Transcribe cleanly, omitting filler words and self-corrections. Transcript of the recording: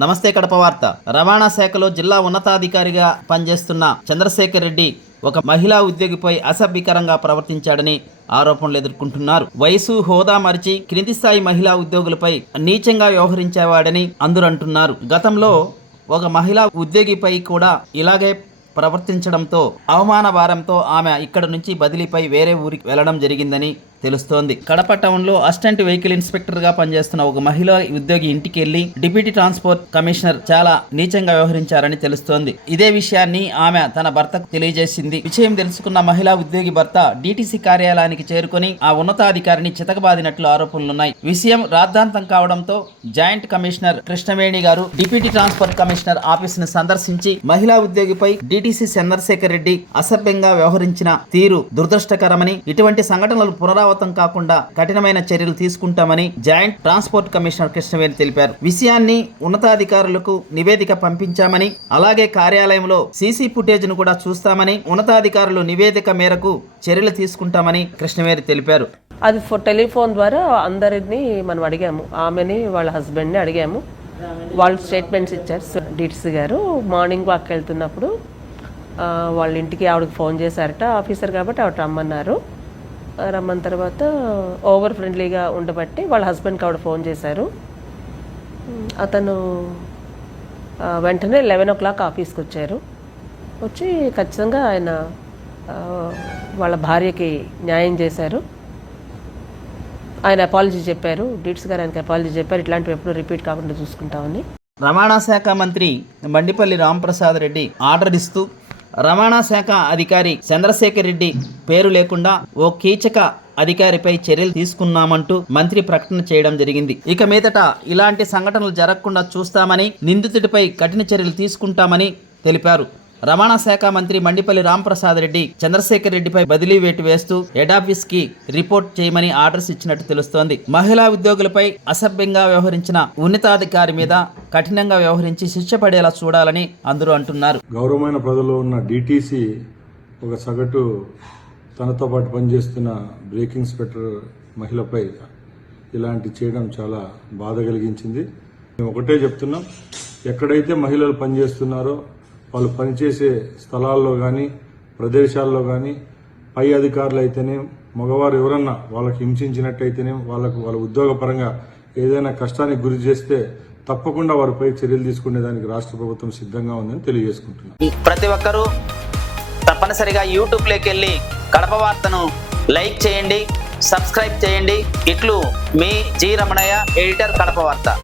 నమస్తే కడప వార్త. రవాణా శాఖలో జిల్లా ఉన్నతాధికారిగా పనిచేస్తున్న చంద్రశేఖర్ రెడ్డి ఒక మహిళా ఉద్యోగిపై అసభ్యకరంగా ప్రవర్తించాడని ఆరోపణలు ఎదుర్కొంటున్నారు. వయసు, హోదా మరిచి క్రింది స్థాయి మహిళా ఉద్యోగులపై నీచంగా వ్యవహరించేవాడని అందరూ అంటున్నారు. గతంలో ఒక మహిళా ఉద్యోగిపై కూడా ఇలాగే ప్రవర్తించడంతో అవమాన భారంతో ఆమె ఇక్కడ నుంచి బదిలీపై వేరే ఊరికి వెళ్లడం జరిగిందని తెలుస్తోంది. కడప టౌన్ లో అసిస్టెంట్ వెహికల్ ఇన్స్పెక్టర్ గా పనిచేస్తున్న ఒక మహిళా ఉద్యోగి ఇంటికి వెళ్లి డిప్యూటీ ట్రాన్స్పోర్ట్ కమిషనర్ చాలా నీచంగా వ్యవహరించారని తెలుస్తోంది. ఇదే విషయాన్ని ఆమె తన భర్తకు తెలియజేసింది. విషయం తెలుసుకున్న మహిళా ఉద్యోగి భర్త డీటీసీ కార్యాలయానికి చేరుకుని ఆ ఉన్నతాధికారిని చితకబాదినట్లు ఆరోపణలున్నాయి. విషయం రాద్ధాంతం కావడంతో జాయింట్ కమిషనర్ కృష్ణవేణి గారు డిప్యూటీ ట్రాన్స్పోర్ట్ కమిషనర్ ఆఫీస్ ను సందర్శించి మహిళా ఉద్యోగిపై డీటీసీ చంద్రశేఖర్ రెడ్డి అసభ్యంగా వ్యవహరించిన తీరు దురదృష్టకరమని, ఇటువంటి సంఘటనలు పునరావృతం కాకుండా కఠినమైన చర్యలు తీసుకుంటామని జాయింట్ ట్రాన్స్పోర్ట్ కమిషనర్ కృష్ణవేణి తెలిపారు. విషయాన్ని ఉన్నతాధికారులకు నివేదిక పంపించామని, అలాగే కార్యాలయంలో సీసీ ఫుటేజ్ ను కూడా చూస్తామని, ఉన్నతాధికారులు నివేదిక మేరకు చర్యలు తీసుకుంటామని కృష్ణవేణి తెలిపారు. అది టెలిఫోన్ ద్వారా అందరిని మనం అడిగాము. ఆమెని వాళ్ళ హస్బెండ్ని అడిగాము. వాళ్ళు స్టేట్మెంట్స్ ఇచ్చారు. డీటీసీ గారు మార్నింగ్ వాక్ వెళ్తున్నప్పుడు వాళ్ళ ఇంటికి ఆవిడకి ఫోన్ చేశారట. ఆఫీసర్ కాబట్టి ఆవిడ రమ్మన్నారు. రమ్మన్న తర్వాత ఓవర్ ఫ్రెండ్లీగా ఉండబట్టి వాళ్ళ హస్బెండ్కి ఆవిడ ఫోన్ చేశారు. అతను వెంటనే 11 o'clock ఆఫీస్కి వచ్చారు. వచ్చి ఖచ్చితంగా ఆయన వాళ్ళ భార్యకి న్యాయం చేశారు. ఆయన అపాలజీ చెప్పారు. డీటీసీ గారు ఆయనకి అపాలజీ చెప్పారు. ఇట్లాంటివి ఎప్పుడు రిపీట్ కాకుండా చూసుకుంటామని. రవాణా శాఖ మంత్రి మండిపల్లి రాంప్రసాద్ రెడ్డి ఆర్డర్ ఇస్తూ రవాణా శాఖ అధికారి చంద్రశేఖర్ రెడ్డి పేరు లేకుండా ఓ కీచక అధికారిపై చర్యలు తీసుకున్నామంటూ మంత్రి ప్రకటన చేయడం జరిగింది. ఇక మీదట ఇలాంటి సంఘటనలు జరగకుండా చూస్తామని, నిందితుడిపై కఠిన చర్యలు తీసుకుంటామని తెలిపారు. రవాణా శాఖ మంత్రి మండిపల్లి రాంప్రసాద్ రెడ్డి చంద్రశేఖర్ రెడ్డిపై బదిలీ వేటు వేస్తూ హెడ్ ఆఫీస్ కి రిపోర్ట్ చేయమని ఆర్డర్స్ ఇచ్చినట్టు తెలుస్తోంది. మహిళా ఉద్యోగులపై అసభ్యంగా వ్యవహరించిన ఉన్నతాధికారి మీద కఠినంగా వ్యవహరించి శిక్ష పడేలా చూడాలని అందరూ అంటున్నారు. గౌరవమైన పదవిలో ఉన్న డీటీసీ ఒక సగటు తనతో పాటు పనిచేస్తున్న బ్రేక్ ఇన్స్పెక్టర్ మహిళపై ఇలాంటి చేయడం చాలా బాధ కలిగించింది. మేము ఒకటే చెప్తున్నాం, ఎక్కడైతే మహిళలు పనిచేస్తున్నారో వాళ్ళు పనిచేసే స్థలాల్లో కానీ ప్రదేశాల్లో కానీ పై అధికారులు అయితేనే, మగవారు ఎవరన్నా వాళ్ళకి హింసించినట్టయితేనే, వాళ్ళ ఉద్యోగపరంగా ఏదైనా కష్టానికి గురి చేస్తే తప్పకుండా వారిపై చర్యలు తీసుకునేదానికి రాష్ట్ర ప్రభుత్వం సిద్ధంగా ఉందని తెలియజేసుకుంటున్నాం. ప్రతి ఒక్కరూ తప్పనిసరిగా యూట్యూబ్లోకి వెళ్ళి కడప వార్తను లైక్ చేయండి, సబ్స్క్రైబ్ చేయండి. ఇట్లు మీ జి రమణయ్య, ఎడిటర్, కడప వార్త.